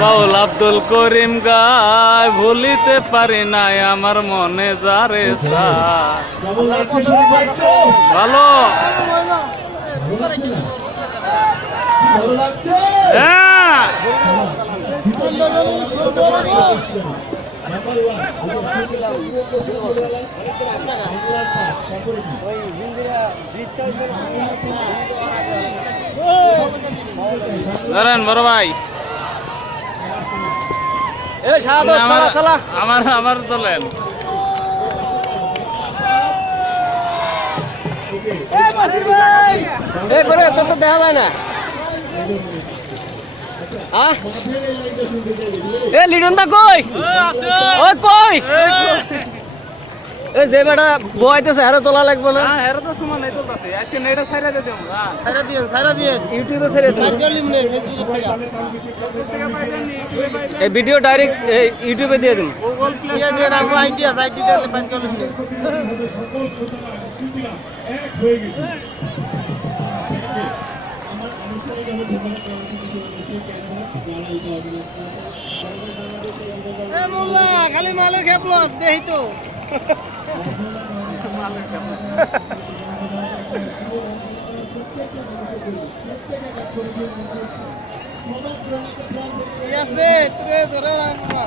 বাউল আব্দুল করিম গায় ভুলিতে পারি নাই আমার মনে যারে চায়। ভালো হ্যাঁ ধরেন বড় ভাই আমার আমার তোলেন দেখা যায় না এ লিডন দা কই ওই কই এই যে বেটা বইতেছে হেরে তোলা লাগবে না হেরে তো সমান নাই তোলতাছে আজকে নেটা ছাইরা দে দেম ছাইরা দিয়েন ইউটিউবে ছাইরা দেন বাইর করলিম নে ফেসবুকে এই ভিডিও ডাইরেক্ট ইউটিউবে দিয়ে দেন গুগল প্লে দিয়ে দেন আমার আইডি আছে আইডি দিলে বাইর করলিম নে সকল শ্রোতা শিল্পীরা এক হয়ে গেছে আমার অনুসারী যারা ধন্যবাদ এ মোল্লা খালি মালের খেপলো দেই তো আছে তুই ধরে রাখবা